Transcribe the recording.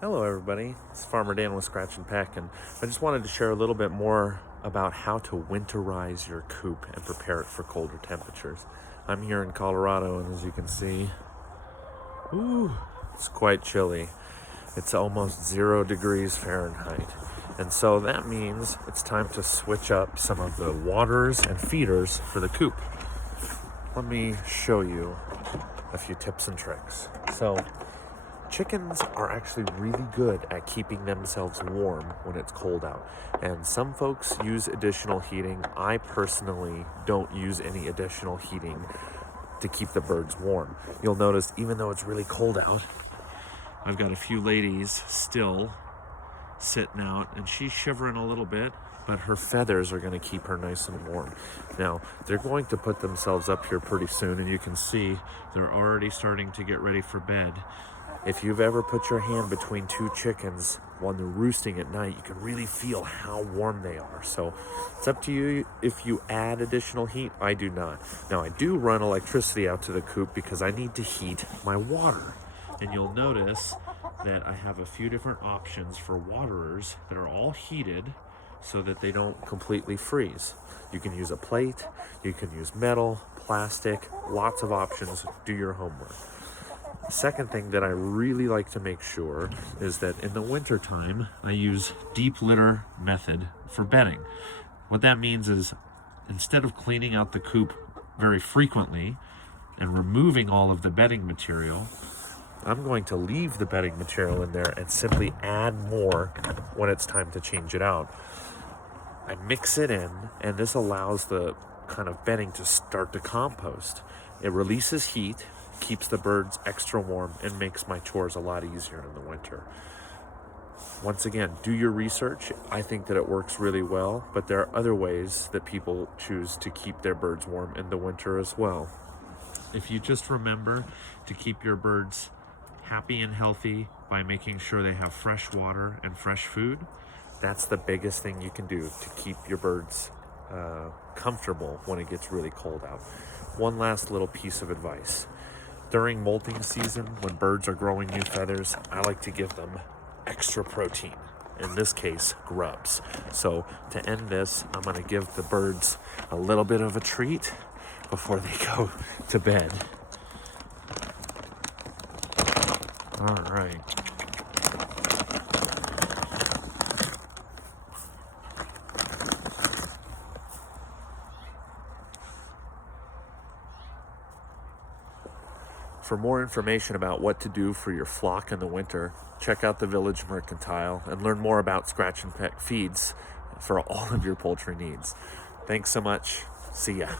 Hello everybody, it's Farmer Dan with Scratch and Peck, and I just wanted to share a little bit more about how to winterize your coop and prepare it for colder temperatures. I'm here in Colorado, and as you can see, it's quite chilly. It's almost 0 degrees Fahrenheit. And so that means it's time to switch up some of the waters and feeders for the coop. Let me show you a few tips and tricks. So, chickens are actually really good at keeping themselves warm when it's cold out. And some folks use additional heating. I personally don't use any additional heating to keep the birds warm. You'll notice even though it's really cold out, I've got a few ladies still sitting out, and she's shivering a little bit, but her feathers are going to keep her nice and warm. Now, they're going to put themselves up here pretty soon, and you can see they're already starting to get ready for bed. If you've ever put your hand between two chickens when they're roosting at night, you can really feel how warm they are. So it's up to you if you add additional heat. I do not. Now, I do run electricity out to the coop because I need to heat my water. And you'll notice that I have a few different options for waterers that are all heated so that they don't completely freeze. You can use a plate, you can use metal, plastic, lots of options. Do your homework. Second thing that I really like to make sure is that in the winter time, I use deep litter method for bedding. What that means is instead of cleaning out the coop very frequently and removing all of the bedding material, I'm going to leave the bedding material in there and simply add more when it's time to change it out. I mix it in, and this allows the kind of bedding to start to compost. It releases heat, keeps the birds extra warm, and makes my chores a lot easier in the winter. Once again, do your research. I think that it works really well, but there are other ways that people choose to keep their birds warm in the winter as well. If you just remember to keep your birds happy and healthy by making sure they have fresh water and fresh food, that's the biggest thing you can do to keep your birds comfortable when it gets really cold out. One last little piece of advice. During molting season, when birds are growing new feathers, I like to give them extra protein, in this case, grubs. So to end this, I'm going to give the birds a little bit of a treat before they go to bed. All right. For more information about what to do for your flock in the winter, check out the Village Mercantile and learn more about Scratch and Peck feeds for all of your poultry needs. Thanks so much. See ya.